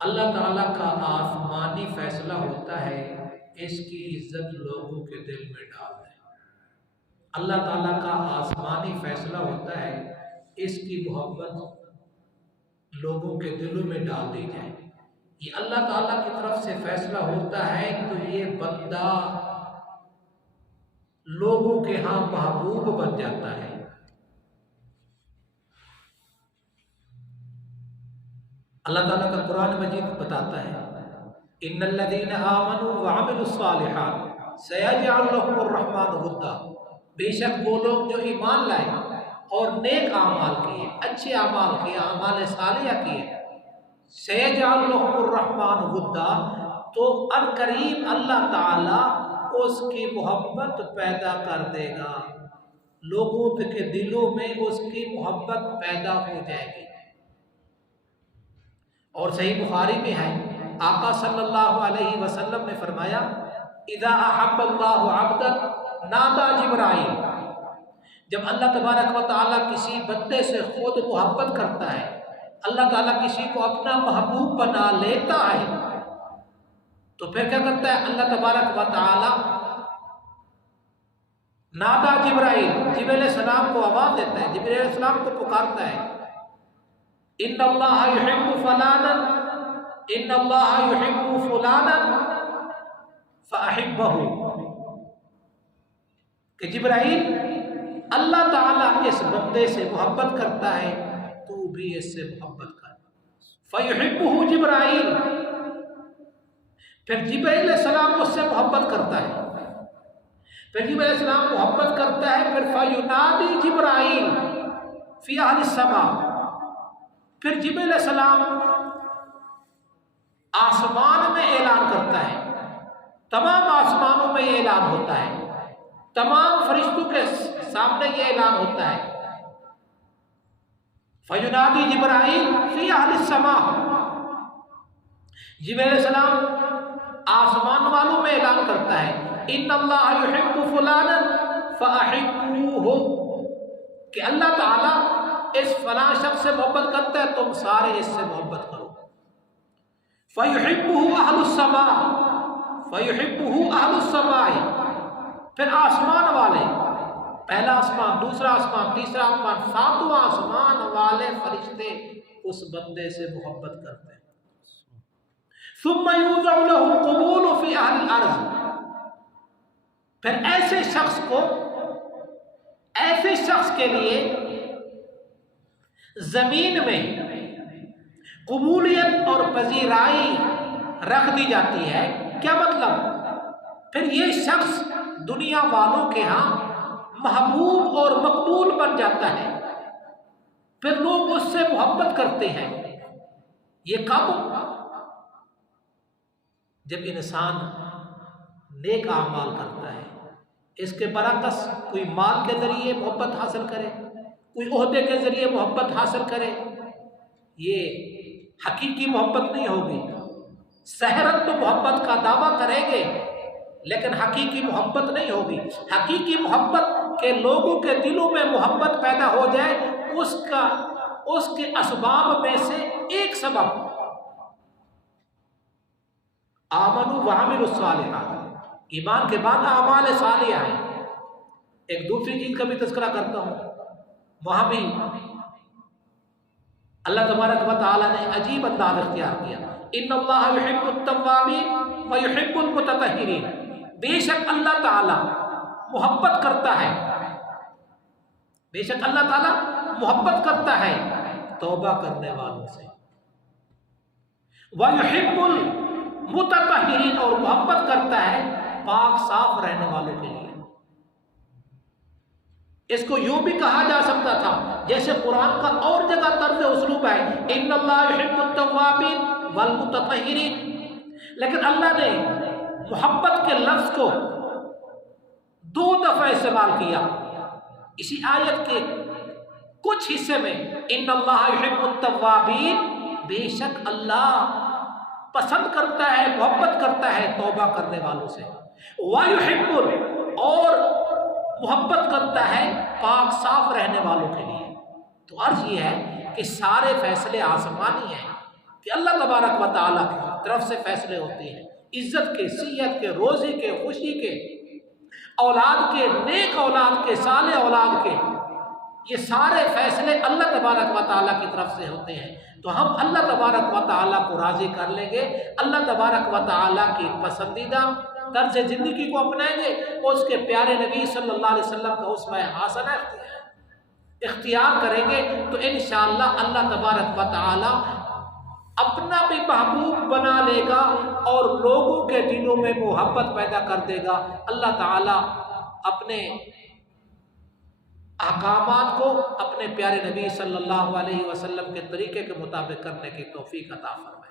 اللہ تعالیٰ کا آسمانی فیصلہ ہوتا ہے اس کی عزت لوگوں کے دل میں ڈال دیں۔ اللہ تعالیٰ کا آسمانی فیصلہ ہوتا ہے اس کی محبت لوگوں کے دلوں میں ڈال دی جائے۔ یہ اللہ تعالیٰ کی طرف سے فیصلہ ہوتا ہے تو یہ بندہ لوگوں کے ہاں محبوب بن جاتا ہے۔ اللہ تعالیٰ کا قرآن مجید بتاتا ہے ان الذین آمنوا وعملوا الصالحات سیجعل لهم الرحمن ودا، بے شک وہ لوگ جو ایمان لائے اور نیک اعمال کیے، اچھے اعمال کیے، اعمال صالحہ کیے، سیجعل لهم الرحمن ودا، تو ان قریب اللہ تعالی اس کی محبت پیدا کر دے گا، لوگوں کے دلوں میں اس کی محبت پیدا ہو جائے گی۔ اور صحیح بخاری میں ہے آقا صلی اللہ علیہ وسلم نے فرمایا اذا احب اللہ عبدا نادى جبرائیل، جب اللہ تبارک و تعالیٰ کسی بندے سے خود محبت کرتا ہے، اللہ تعالیٰ کسی کو اپنا محبوب بنا لیتا ہے، تو پھر کیا کرتا ہے اللہ تبارک و تعالیٰ نادا جبرائیل، جبرائیل علیہ السلام کو آواز دیتا ہے، جبرائیل علیہ السلام کو پکارتا ہے ان اللہ یحب فلانا ان اللہ یحب فلانا فاحبہ، کہ جبرائیل اللہ تعالیٰ اس بندے سے محبت کرتا ہے تو بھی اس سے محبت کر، فیحبہ جبرائیل، پھر جبرائیل علیہ السلام اس سے محبت کرتا ہے، پھر جبرائیل علیہ السلام محبت کرتا ہے، پھر فینادی جبرائیل فی اہل السماء، پھر جبرائیل علیہ السلام آسمان میں اعلان کرتا ہے، تمام آسمانوں میں یہ اعلان ہوتا ہے، تمام فرشتوں کے سامنے یہ اعلان ہوتا ہے، فینادی جبرائیل فی اہل السماء، جبرائیل علیہ السلام آسمان والوں میں اعلان کرتا ہے ان اللہ یحب فلانا فاحبوہ، کہ اللہ تعالیٰ اس فلاں شخص سے محبت کرتا ہے، تم سارے اس سے محبت کرو، فیحبہ اہل السماء فیحبہ اہل السماء، پھر آسمان والے، پہلا آسمان، دوسرا آسمان، تیسرا آسمان، ساتواں آسمان والے فرشتے اس بندے سے محبت کرتے ہیں، ثم یوضع له القبول فی اہل الارض، پھر ایسے شخص کے لیے زمین میں قبولیت اور پذیرائی رکھ دی جاتی ہے۔ کیا مطلب؟ پھر یہ شخص دنیا والوں کے ہاں محبوب اور مقبول بن جاتا ہے، پھر لوگ اس سے محبت کرتے ہیں۔ یہ کب؟ جب انسان نیک اعمال کرتا ہے، اس کے برعکس کوئی مال کے ذریعے محبت حاصل کرے، کوئی عہدے کے ذریعے محبت حاصل کرے، یہ حقیقی محبت نہیں ہوگی۔ سحرت تو محبت کا دعویٰ کریں گے لیکن حقیقی محبت نہیں ہوگی۔ حقیقی محبت کہ لوگوں کے دلوں میں محبت پیدا ہو جائے، اس کے اسباب میں سے ایک سبب آمنوا وعملوا الصالحات، ایمان کے بعد اعمال صالحہ ہے۔ ایک دوسری چیز کا بھی تذکرہ کرتا ہوں، وہاں بھی اللہ تبارک و تعالیٰ نے عجیب انداز اختیار کیا، ان اللہ یحب التوابین ویحب المتطہرین، بے شک اللہ تعالیٰ محبت کرتا ہے، بے شک اللہ تعالیٰ محبت کرتا ہے توبہ کرنے والوں سے، ویحب المتطہرین، اور محبت کرتا ہے پاک صاف رہنے والوں کے لیے۔ اس کو یوں بھی کہا جا سکتا تھا جیسے قرآن کا اور جگہ طرز اسلوب ہے ان اللہ یحب التوابین والمتطہرین، لیکن اللہ نے محبت کے لفظ کو 2 دفعہ استعمال کیا اسی آیت کے کچھ حصے میں، ان اللہ یحب التوابین، بے شک اللہ پسند کرتا ہے، محبت کرتا ہے توبہ کرنے والوں سے، وَيُحِبُّ، اور محبت کرتا ہے پاک صاف رہنے والوں کے لیے۔ تو عرض یہ ہے کہ سارے فیصلے آسمانی ہیں، کہ اللہ تبارک و تعالیٰ کی طرف سے فیصلے ہوتے ہیں، عزت کے، صحت کے، روزی کے، خوشی کے، اولاد کے، نیک اولاد کے، صالح اولاد کے، یہ سارے فیصلے اللہ تبارک و تعالیٰ کی طرف سے ہوتے ہیں۔ تو ہم اللہ تبارک و تعالیٰ کو راضی کر لیں گے، اللہ تبارک و تعالیٰ کی پسندیدہ طرز زندگی کو اپنائیں گے اور اس کے پیارے نبی صلی اللہ علیہ وسلم کا اسوہ حسنہ اختیار کریں گے، تو انشاءاللہ اللہ تبارک و تعالیٰ اپنا بھی محبوب بنا لے گا اور لوگوں کے دلوں میں محبت پیدا کر دے گا۔ اللہ تعالیٰ اپنے احکامات کو اپنے پیارے نبی صلی اللہ علیہ وسلم کے طریقے کے مطابق کرنے کی توفیق عطا فرمائے۔